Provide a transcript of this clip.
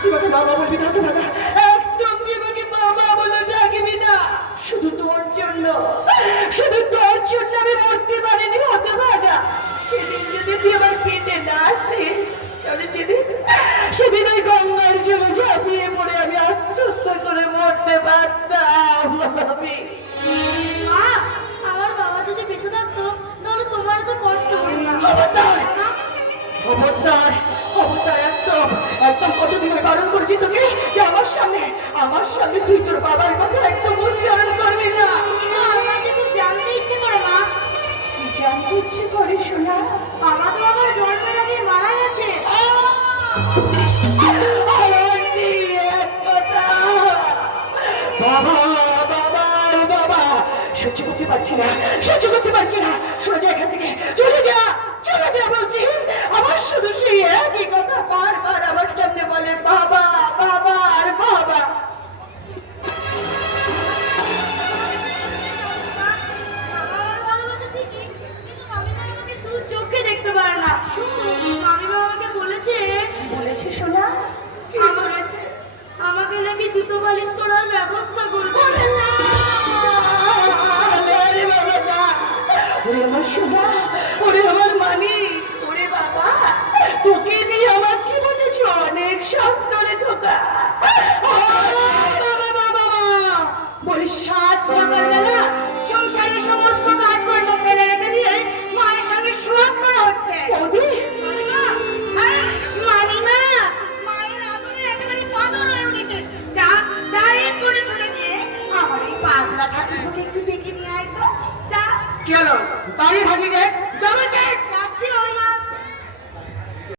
তুই আমাকে মামা বলবি না তো দাদা, একদম তুই আমাকে মামা বলে ডাকবি না। শুধু তোর জন্য, শুধু তোর জন্য আমি মরতে পারিনি হতভাগা। সেদিন যদি তুই আমার পেটে না আসতিস, তাহলে সেদিন ওই গঙ্গার জলে ঝাঁপিয়ে পড়ে আমি আত্মহত্যা করে মরতে পারতাম। আমি মা, আমার বাবা যদি বেঁচে থাকতো তাহলে তোমার তো কষ্ট হতো না। খবরদার, খবরদার, খবরদার, একদম একদম কতদিন বারণ করেছি তোকে যে আমার সামনে তুই তোর বাবার কথা একদম উচ্চারণ করবি না। আমার যে খুব জানতে ইচ্ছে করে মা। কি জানতে ইচ্ছে করে শোনা? বাবা তো আমার জন্মের আগে মারা গেছে। আমার নেই এক কথা। বাবা, বাবার বাবা, সহ্য করতে পারছি না, সহ্য করতে পারছি না। সরে যা এখান থেকে, চলে যা, চলে যা বলছি। আমার শুধু সেই একই কথা বারবার আমার সামনে বলে, বাবা, বাবা আর বাবা। চোখে দেখতে পারে না। মামি বাবা আমাকে বলেছে শোনা, কি বলেছে আমাকে নাকি জুতো পালিশ করার ব্যবস্থা করে দেবে। আরে বাবা না, ওরে আমার সোনা, ওরে আমার মানি, ওরে বাবা, তোকে নিয়ে আমার জীবনে যে অনেক স্বপ্ন রে খোকা। বাবা বাবা বাবা বলিস, সাত সকালবেলা সংসারের সমস্ত কাজকর্ম ফেলে রেখে দিয়ে মায়ের সঙ্গে সোয়াগ করা হচ্ছে। বৌদি, মানিমা, মায়ের আদরে একেবারে পাগল হয়ে উঠেছে। যা যা করে চলে গিয়ে আমার এই পাগলা ঠাকুরকে একটু ডেকে নিয়ে আয় তো। যা। কি হলো? দাঁড়িয়ে থাকি যে যাবে যে